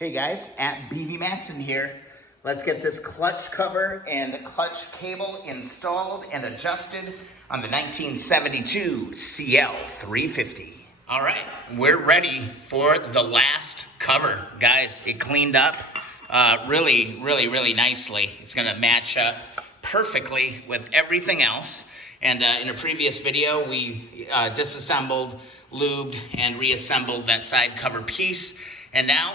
Hey guys, at BV Matson here. Let's get this clutch cover and clutch cable installed and adjusted on the 1972 CL350. All right, we're ready for the last cover. Guys, it cleaned up really nicely. It's gonna match up perfectly with everything else. And in a previous video, we disassembled, lubed, and reassembled that side cover piece. And now,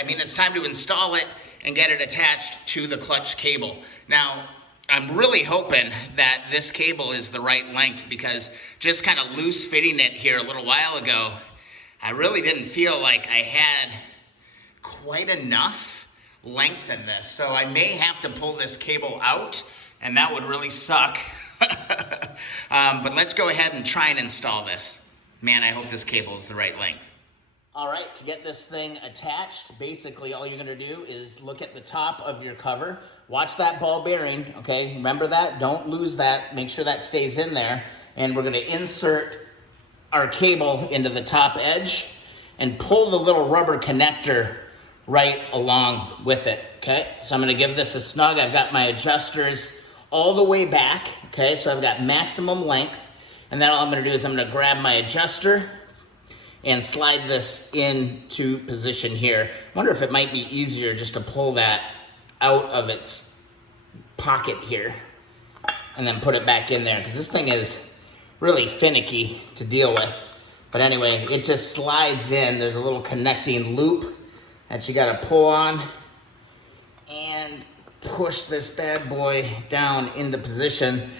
I mean, it's time to install it and get it attached to the clutch cable. Now, I'm really hoping that this cable is the right length, because just kind of loose fitting it here a little while ago, I really didn't feel like I had quite enough length in this. So I may have to pull this cable out, and that would really suck. But let's go ahead and try and install this. Man, I hope this cable is the right length. All right, to get this thing attached, basically all you're gonna do is look at the top of your cover. Watch that ball bearing, okay? Remember that, don't lose that. Make sure that stays in there. And we're gonna insert our cable into the top edge and pull the little rubber connector right along with it, okay? So I'm gonna give this a snug. I've got my adjusters all the way back, okay? So I've got maximum length. And then all I'm gonna do is I'm gonna grab my adjuster and slide this into position here. I wonder if it might be easier just to pull that out of its pocket here and then put it back in there, because this thing is really finicky to deal with. But anyway, it just slides in. There's a little connecting loop that you gotta pull on and push this bad boy down into position.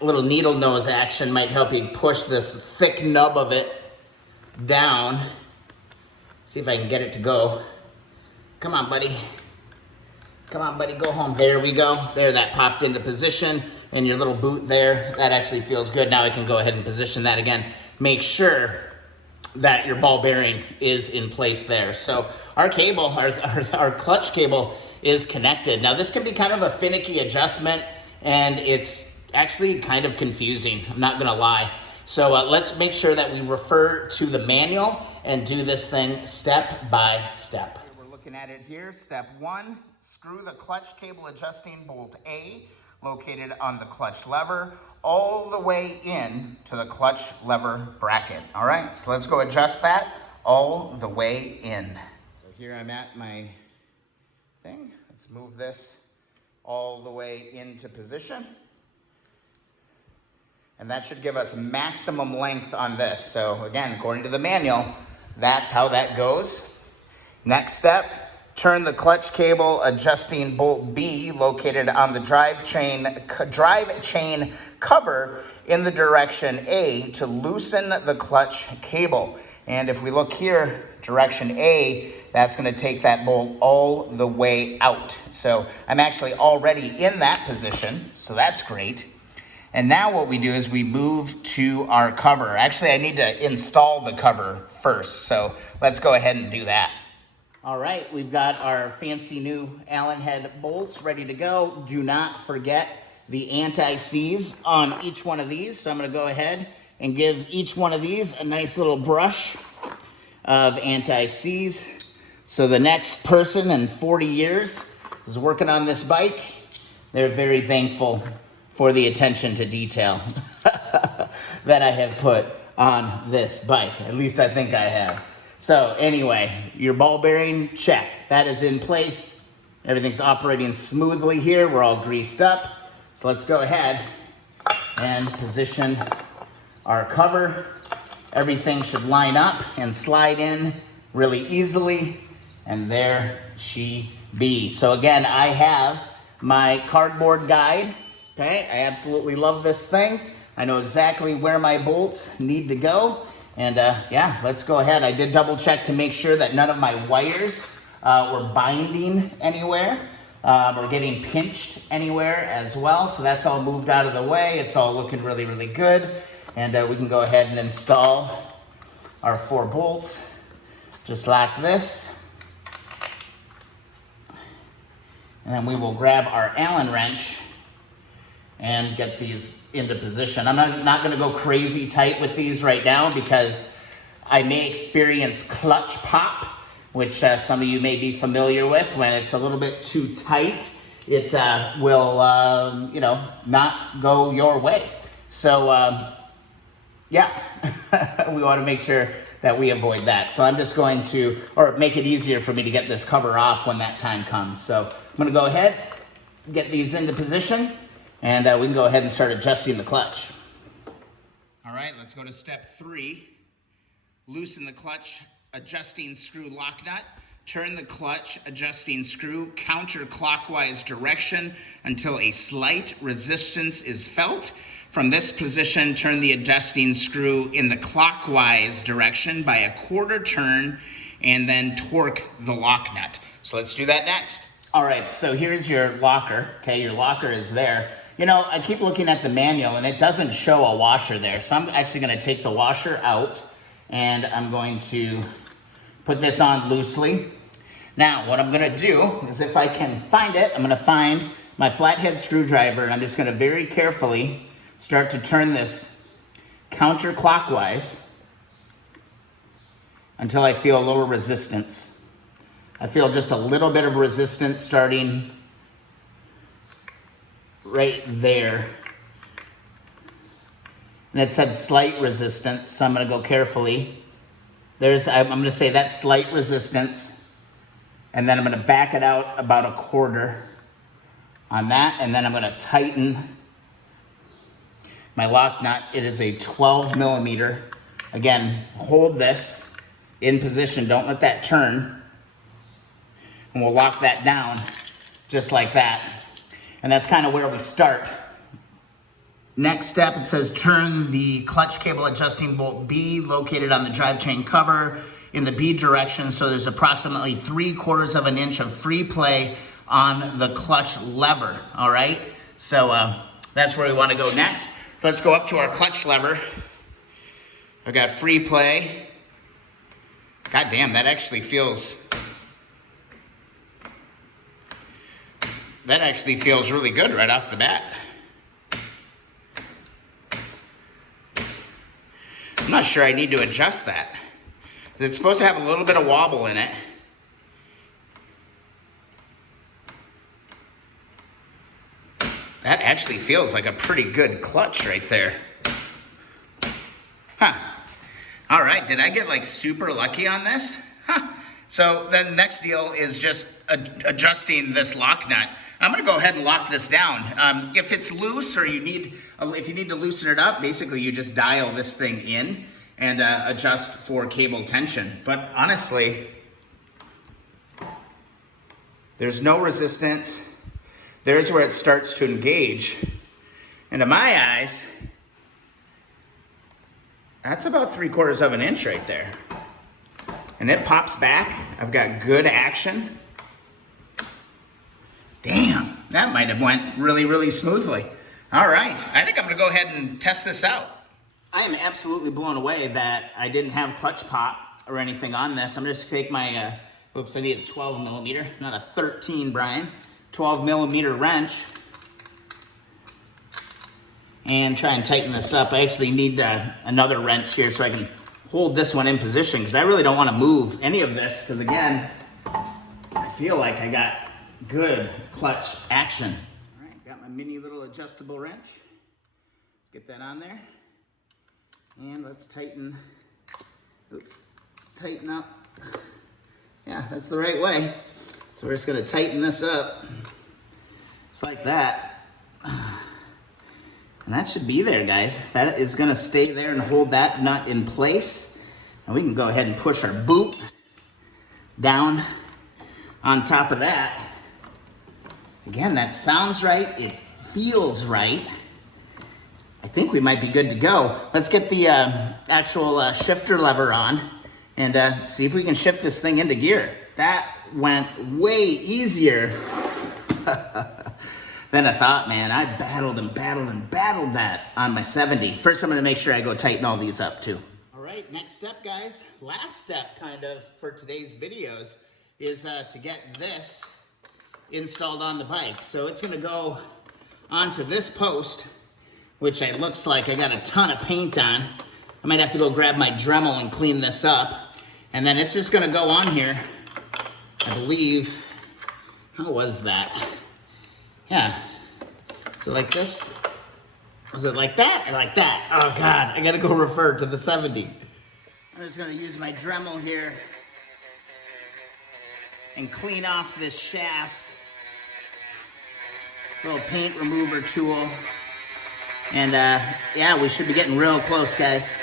A little needle nose action might help you push this thick nub of it down. See if I can get it to go. Come on, buddy. Come on, buddy, go home. There we go. There, that popped into position. And your little boot there, that actually feels good. Now I can go ahead and position that again. Make sure that your ball bearing is in place there. So our cable, our clutch cable is connected. Now this can be kind of a finicky adjustment, and it's actually kind of confusing, I'm not gonna lie. So let's make sure that we refer to the manual and do this thing step by step. We're looking at it here. Step 1, screw the clutch cable adjusting bolt A, located on the clutch lever, all the way in to the clutch lever bracket. All right, so let's go adjust that all the way in. So here I'm at my thing. Let's move this all the way into position. And that should give us maximum length on this. So again, according to the manual, that's how that goes. Next step, turn the clutch cable adjusting bolt B, located on the drive chain cover, in the direction A to loosen the clutch cable. And if we look here, direction A, that's gonna take that bolt all the way out. So I'm actually already in that position, so that's great. And now what we do is we move to our cover. Actually, I need to install the cover first, so let's go ahead and do that. All right, we've got our fancy new Allen head bolts ready to go. Do not forget the anti-seize on each one of these. So I'm gonna go ahead and give each one of these a nice little brush of anti-seize. So the next person in 40 years is working on this bike, they're very thankful for the attention to detail that I have put on this bike. At least I think I have. So anyway, your ball bearing, check. That is in place. Everything's operating smoothly here. We're all greased up. So let's go ahead and position our cover. Everything should line up and slide in really easily. And there she be. So again, I have my cardboard guide. Okay, I absolutely love this thing. I know exactly where my bolts need to go. And yeah, let's go ahead. I did double check to make sure that none of my wires were binding anywhere or getting pinched anywhere as well. So that's all moved out of the way. It's all looking really good. And we can go ahead and install our 4 bolts just like this. And then we will grab our Allen wrench and get these into position. I'm not gonna go crazy tight with these right now, because I may experience clutch pop which some of you may be familiar with. When it's a little bit too tight, it will, you know, not go your way. So, yeah, we want to make sure that we avoid that. So I'm just going to, or make it easier for me to get this cover off when that time comes. So I'm going to go ahead, get these into position, and we can go ahead and start adjusting the clutch. All right, let's go to step 3. Loosen the clutch adjusting screw lock nut. Turn the clutch adjusting screw counterclockwise direction until a slight resistance is felt. From this position, turn the adjusting screw in the clockwise direction by a quarter turn and then torque the lock nut. So let's do that next. All right, so here's your locker. Okay, your locker is there. You know, I keep looking at the manual and it doesn't show a washer there. So I'm actually gonna take the washer out and I'm going to put this on loosely. Now, what I'm gonna do is, if I can find it, I'm gonna find my flathead screwdriver and I'm just gonna very carefully start to turn this counterclockwise until I feel a little resistance. I feel just a little bit of resistance starting right there. And it said slight resistance, so I'm gonna go carefully. I'm gonna say that's slight resistance, and then I'm gonna back it out about a quarter on that, and then I'm gonna tighten my lock nut. It is a 12 millimeter. Again, hold this in position, don't let that turn, and we'll lock that down just like that. And that's kind of where we start. Next step, it says turn the clutch cable adjusting bolt B located on the drive chain cover in the B direction, so there's approximately 3/4 of an inch of free play on the clutch lever, all right? So that's where we want to go next. So let's go up to our clutch lever. I've got free play. God damn, that actually feels really good right off the bat. I'm not sure I need to adjust that. It's supposed to have a little bit of wobble in it. That actually feels like a pretty good clutch right there. Huh. All right, did I get like super lucky on this? Huh. So then next deal is just adjusting this lock nut. I'm gonna go ahead and lock this down. If it's loose or if you need to loosen it up, basically you just dial this thing in and adjust for cable tension. But honestly, there's no resistance. There's where it starts to engage. And to my eyes, that's about 3/4 of an inch right there. And it pops back. I've got good action. Damn, that might have went really, really smoothly. All right, I think I'm gonna go ahead and test this out. I am absolutely blown away that I didn't have clutch pop or anything on this. I'm just gonna take my, oops, I need a 12 millimeter, not a 13, Brian. 12 millimeter wrench and try and tighten this up. I actually need another wrench here so I can hold this one in position, because I really don't want to move any of this, because again, I feel like I got good clutch action. All right, got my mini little adjustable wrench. Let's get that on there. And let's tighten, tighten up. Yeah, that's the right way. So we're just gonna tighten this up. Just like that. And that should be there, guys. That is gonna stay there and hold that nut in place. And we can go ahead and push our boot down on top of that. Again, that sounds right, it feels right. I think we might be good to go. Let's get the actual shifter lever on and see if we can shift this thing into gear. That went way easier than I thought, man. I battled and battled and battled that on my 70. First, I'm gonna make sure I go tighten all these up too. All right, next step, guys. Last step, kind of, for today's videos is to get this installed on the bike. So it's gonna go onto this post, which it looks like I got a ton of paint on. I might have to go grab my Dremel and clean this up. And then it's just gonna go on here I believe, how was that? Yeah, so like this, was it like that or like that? Oh God, I gotta go refer to the 70. I'm just gonna use my Dremel here and clean off this shaft. Little paint remover tool. And yeah, we should be getting real close, guys.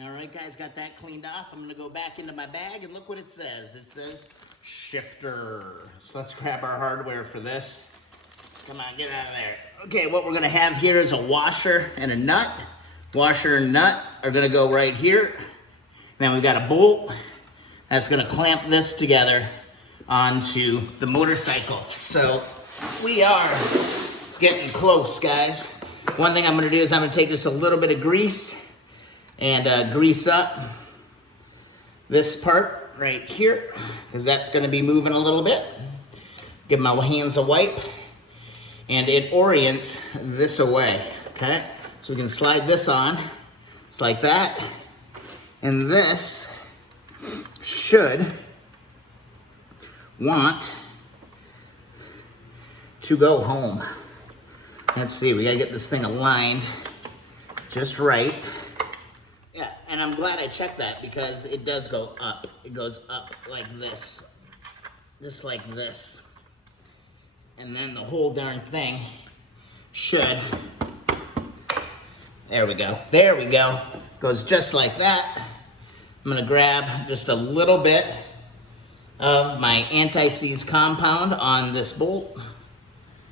All right, guys, got that cleaned off. I'm gonna go back into my bag and look what it says. It says shifter. So let's grab our hardware for this. Come on, get out of there. Okay, what we're gonna have here is a washer and a nut. Washer and nut are gonna go right here. Then we've got a bolt that's gonna clamp this together onto the motorcycle. So we are getting close, guys. One thing I'm gonna do is I'm gonna take just a little bit of grease and grease up this part right here, because that's gonna be moving a little bit. Give my hands a wipe, and it orients this away, okay? So we can slide this on, just like that. And this should want to go home. Let's see, we gotta get this thing aligned just right. Yeah, and I'm glad I checked that because it does go up. It goes up like this, just like this. And then the whole darn thing should, there we go, there we go. Goes just like that. I'm gonna grab just a little bit of my anti-seize compound on this bolt,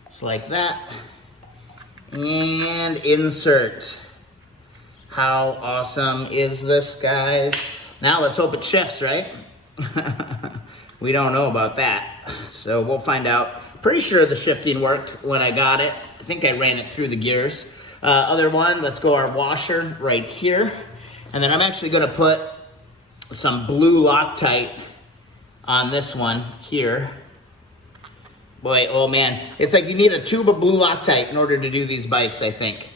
just like that, and insert. How awesome is this, guys? Now let's hope it shifts, right? We don't know about that, so we'll find out. Pretty sure the shifting worked when I got it. I think I ran it through the gears. Other one, let's go our washer right here. And then I'm actually gonna put some blue Loctite on this one here. Boy, oh man, it's like you need a tube of blue Loctite in order to do these bikes, I think.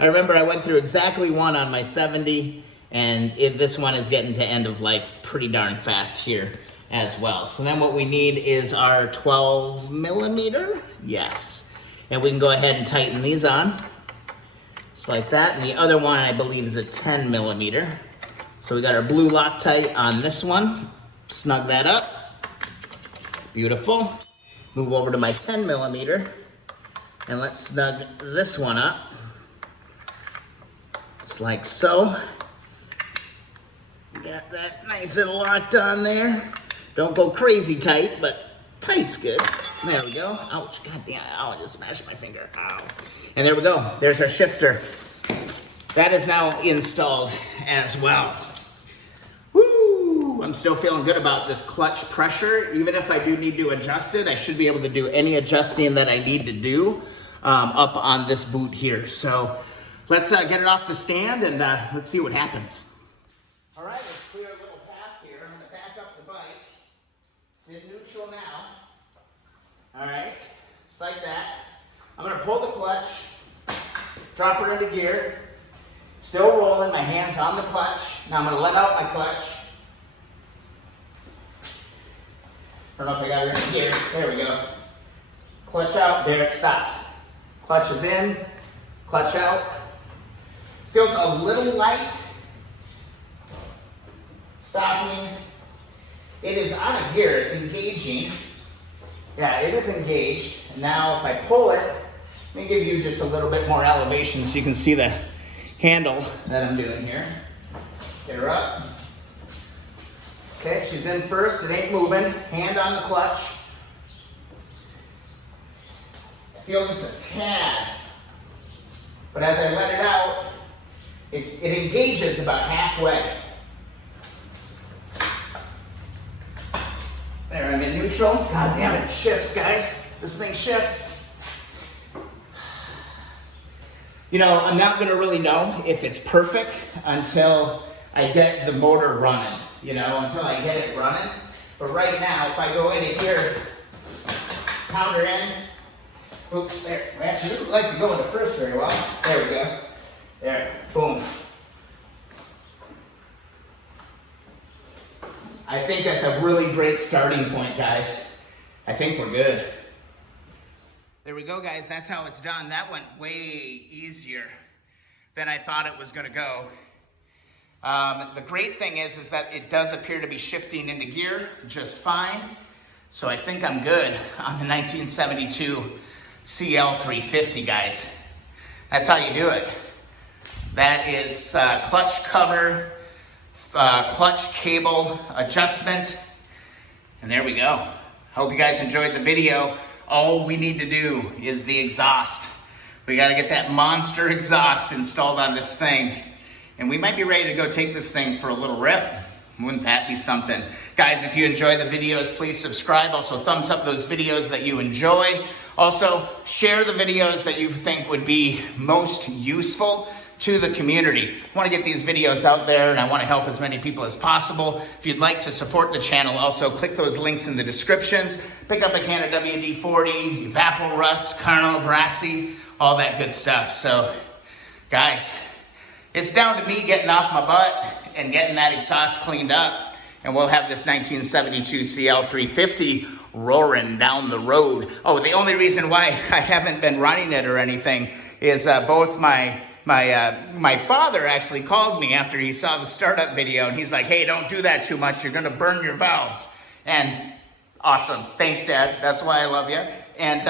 I remember I went through exactly one on my 70, and this one is getting to end of life pretty darn fast here as well. So then what we need is our 12 millimeter, yes. And we can go ahead and tighten these on, just like that. And the other one, I believe, is a 10 millimeter. So we got our blue Loctite on this one. Snug that up. Beautiful. Move over to my 10 millimeter. And let's snug this one up. Just like so. Got that nice and locked on there. Don't go crazy tight, but tight's good. There we go. Ouch, god damn, ow, I just smashed my finger. Ow. And there we go. There's our shifter. That is now installed as well. Woo! I'm still feeling good about this clutch pressure. Even if I do need to adjust it, I should be able to do any adjusting that I need to do up on this boot here. So let's get it off the stand and let's see what happens. All right, let's clear a little path here. I'm gonna back up the bike. It's in neutral now. All right, just like that. I'm gonna pull the clutch, drop it into gear, still rolling, my hands on the clutch. Now I'm gonna let out my clutch. I don't know if I got it in gear. There we go. Clutch out, there it stopped. Clutch is in, clutch out. Feels a little light. Stopping. It is out of gear, it's engaging. Yeah, it is engaged. And now if I pull it, let me give you just a little bit more elevation so you can see the handle that I'm doing here. Get her up. Okay, she's in first, it ain't moving. Hand on the clutch. I feel just a tad. But as I let it out, it engages about halfway. There, I'm in neutral. God damn it, it shifts, guys. This thing shifts. You know, I'm not gonna really know if it's perfect until I get the motor running, you know, until I get it running. But right now, if I go in here, pound her in, oops, there. I actually didn't like to go into first very well. There we go. There, boom. I think that's a really great starting point, guys. I think we're good. There we go, guys. That's how it's done. That went way easier than I thought it was gonna go. The great thing is that it does appear to be shifting into gear just fine. So I think I'm good on the 1972 CL350, guys. That's how you do it. That is clutch cover, clutch cable adjustment, and there we go. Hope you guys enjoyed the video. All we need to do is the exhaust. We gotta get that monster exhaust installed on this thing, and we might be ready to go take this thing for a little rip. Wouldn't that be something? Guys, if you enjoy the videos, please subscribe. Also, thumbs up those videos that you enjoy. Also, share the videos that you think would be most useful to the community. I want to get these videos out there, and I want to help as many people as possible. If you'd like to support the channel, also click those links in the descriptions. Pick up a can of WD-40, Evapor Rust, Carnal Brassy, all that good stuff. So, guys, it's down to me getting off my butt and getting that exhaust cleaned up, and we'll have this 1972 CL350 roaring down the road. Oh, the only reason why I haven't been running it or anything is both my father actually called me after he saw the startup video, and he's like, hey, don't do that too much. You're gonna burn your valves. And awesome. Thanks, Dad. That's why I love you. And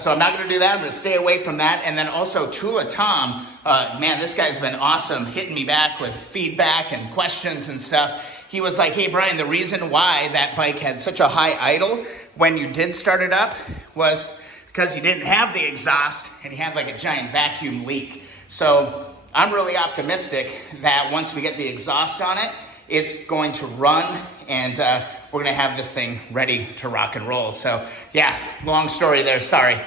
so I'm not gonna do that. I'm gonna stay away from that. And then also Tula Tom, man, this guy's been awesome, hitting me back with feedback and questions and stuff. He was like, hey, Brian, the reason why that bike had such a high idle when you did start it up was because you didn't have the exhaust and you had like a giant vacuum leak. So I'm really optimistic that once we get the exhaust on it, it's going to run, and we're gonna have this thing ready to rock and roll. So yeah, long story there, sorry.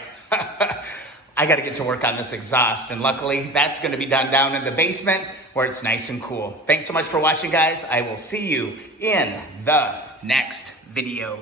I gotta get to work on this exhaust, and luckily that's gonna be done down in the basement where it's nice and cool. Thanks so much for watching, guys. I will see you in the next video.